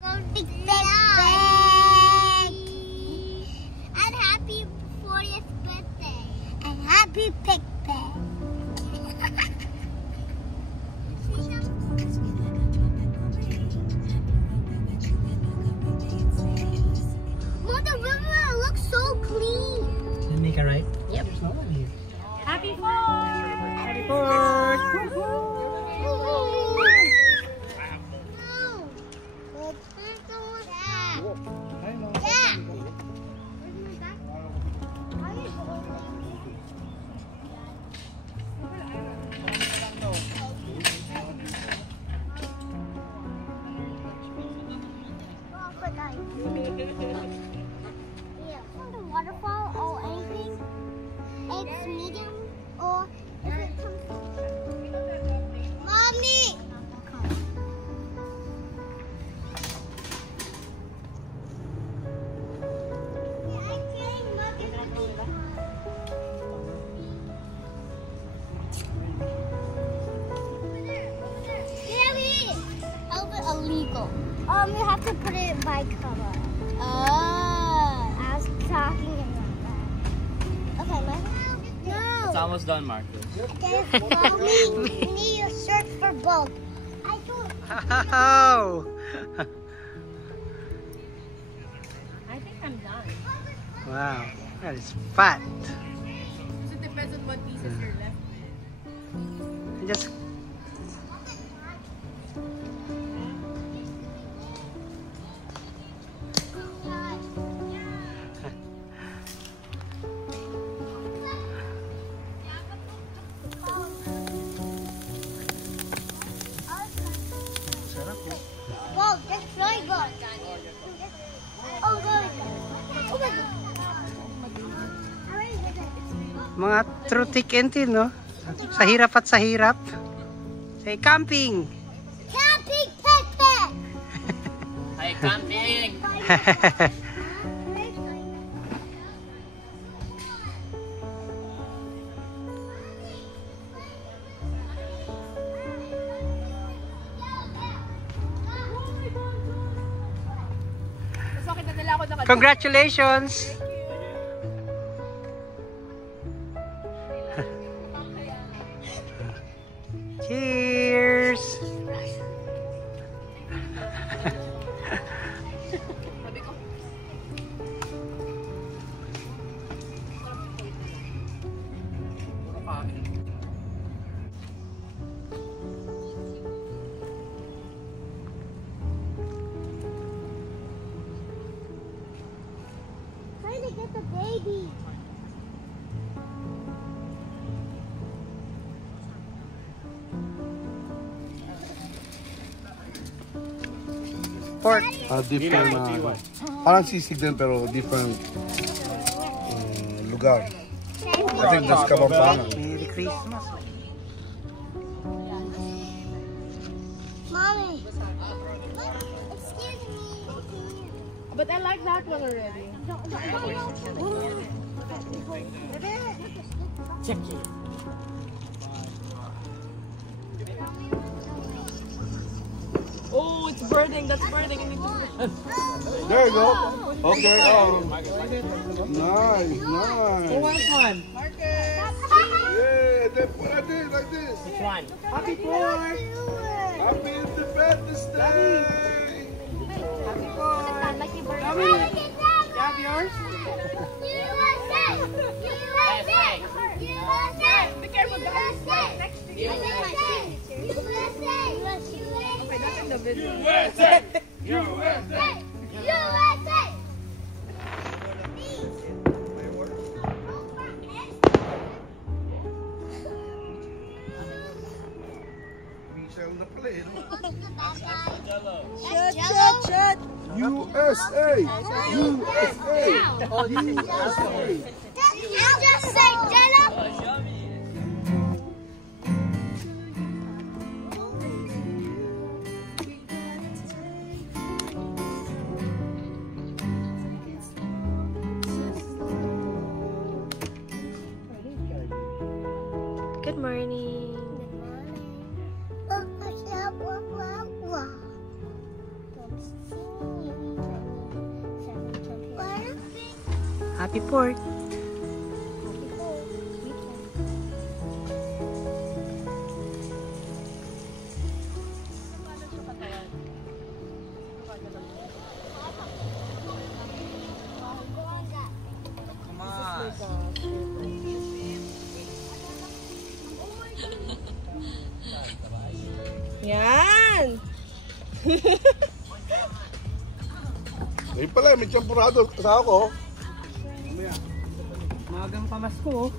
Big bang. And happy 40th birthday. And happy Big Bang. Well, the river looks so clean. Did it make it right? Yep. There's no one here. Happy 4th! Happy 4th! The waterfall or anything, it's medium or if it comes. Mommy! Illegal. You have to put it by color. Oh. I was talking about that. Okay, no. It's almost done, Marcus. Mommy, we need to search for both. I don't. Oh! I think I'm done. Wow, that is fat. So it depends on what pieces you're left with. Just Wow, that's really good. Oh, good. Oh my God. mga true thick and thin, no? Sa hirap at sa hirap. Say camping! Camping Pepe. Hey, camping! Bakit na nila ako nakadito? Congratulations! Cheers! Sabi ko, Trying to get the baby. Pork. Different, parang sisig din pero different lugar. I think that's Kabampangan. Merry Christmas. Mommy. Excuse me. but I like that one already. Check it. Oh, it's burning. That's burning. There you go. Okay. Nice, nice. Who wants one? Yeah, then put it like this. Which one? Happy 4th! Happy Independence Day. Happy 4th! Like you You have yours? USA! USA! USA! Be careful, guys. Next to you. USA! USA! Okay, that's in the video. USA. USA! Shut. USA. USA. You just say Jello? Good morning. Good morning. Happy Port. Come on. Yan! Ayun pala, may champurado sa ako. Magang pamasko.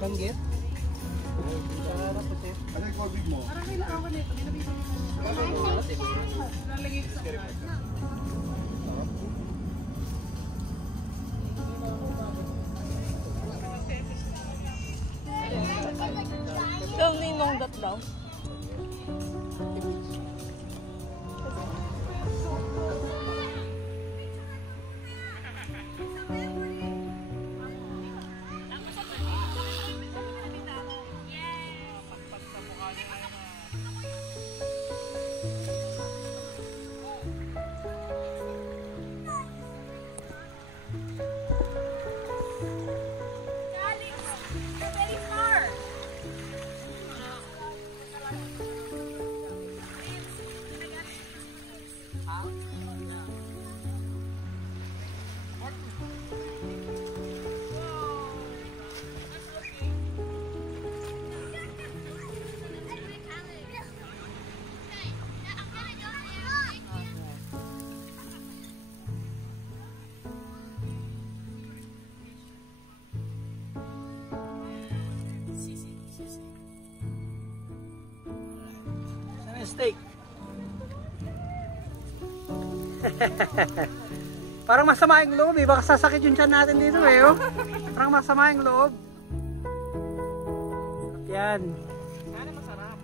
Sanggit. Ano yung COVID mo? Daw ninong dat daw. Steak. Parang masama yung loob eh. Baka sasakit yung tiyan natin dito eh. Oh. Parang masama yung loob. Yan. Sana masarap.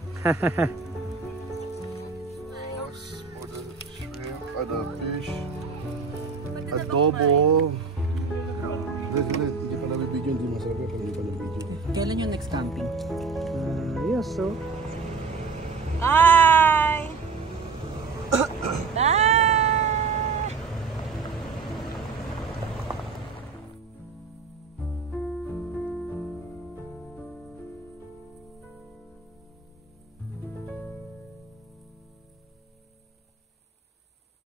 For the shrimp, the fish, adobo. Hindi pa nabibigyan, hindi masarap pag hindi pa nabibigyan. Kailan yung next camping? Yes, so. Ah!